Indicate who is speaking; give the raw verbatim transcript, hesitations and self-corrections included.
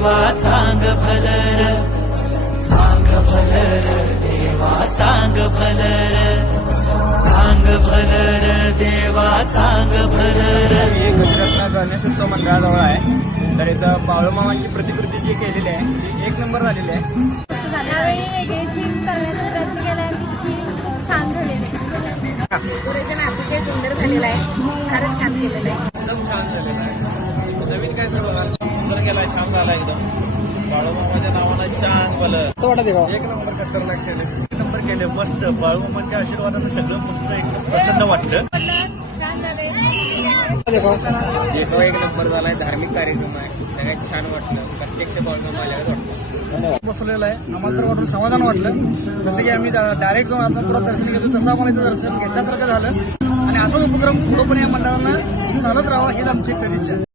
Speaker 1: देवा चांग भलर, चांग भलर देवा चांग भलर, चांग भलर देवा चांग भलर.
Speaker 2: हे गुजरातला गणेशोत्सव मंडळाजवळ आहे. तर इथं बाळूमामांची प्रतिकृती जी केलेली आहे ती एक नंबर झालेली आहे.
Speaker 3: यावेळी वेगळी थीम करण्याचा प्रयत्न केला आहे, ती छान झालेली आहे. डेकोरेशन अतिशय सुंदर झालेलं आहे, फारच छान केलेलं आहे.
Speaker 2: एकदम छान झालेलं आहे. नवीन काय सर बघा सुंदर केलाय, छान झाला एकदम. बाळूमामाच्या नावानं छान भलं असं वाटत आहे. एक नंबर खतरनाक केले, एक नंबर केले मस्त. बाळूमामांच्या आशीर्वादानं सगळं मस्त एकदम प्रसन्न वाटलं.
Speaker 3: छान झाले.
Speaker 2: एक एक नंबर झालाय. धार्मिक कार्यक्रम आहे, सगळ्यात छान वाटलं. प्रत्यक्ष बाळूमामा आल्यावर वाटलं बसवलेलं आहे. आम्हाला तर वाटून समाधान वाटलं. जसं की आम्ही डायरेक्ट जाऊन आपण पुढं दर्शन घेतो तसं आम्हाला इथं दर्शन घेतल्यासारखं झालं. आणि असाच उपक्रम पुढे पण या मंडळानं चालत राहावा हीच आमची सदिच्छा.